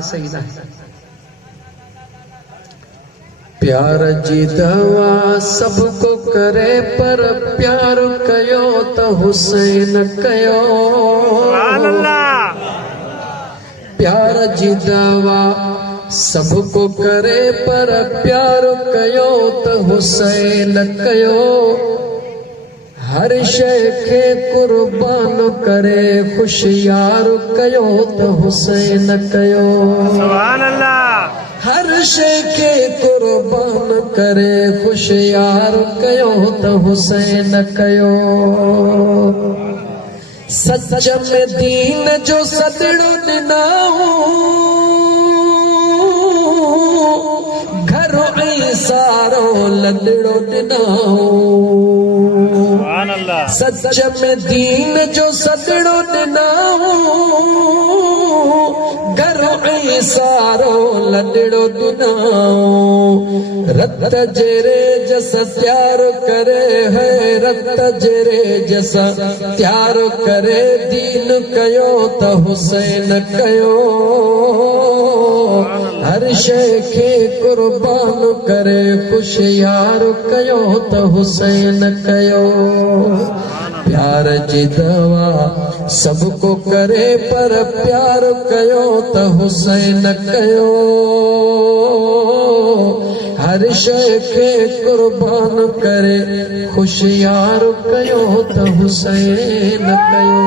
सईदा प्यार जी दवा सबको करे पर प्यार कयो तो हुसैन कयो। प्यार जी दवा सबको करे पर प्यार कयो तो हुसैन कयो। हर शय खे कुर्बान करे खुशियार कयो तो हुसैन कयो। सुभान अल्लाह। हर शय खे कुर्बान करे खुशियार कयो तो हुसैन कयो। सच में दीन जो सदड़ो ॾिनाऊं घर ऐं सारो लदड़ो ॾिनाऊं। सच में दीन जो सदड़ो ॾिनाऊं घर ऐं सारो लदड़ो ॾिनाऊं। रत जेरे जस त्यार करे है रत जेरे जस त्यार करे दीन कयो तो हुसैन कयो। हर शय खे कुर्बान करे खुशियार कयो तो हुसैन कयो। प्यार जी दवा सबको करे पर प्यार कयो तो हुसैन कयो। हर शय खे कुर्बान करे खुशियार कयो तो हुसैन कयो।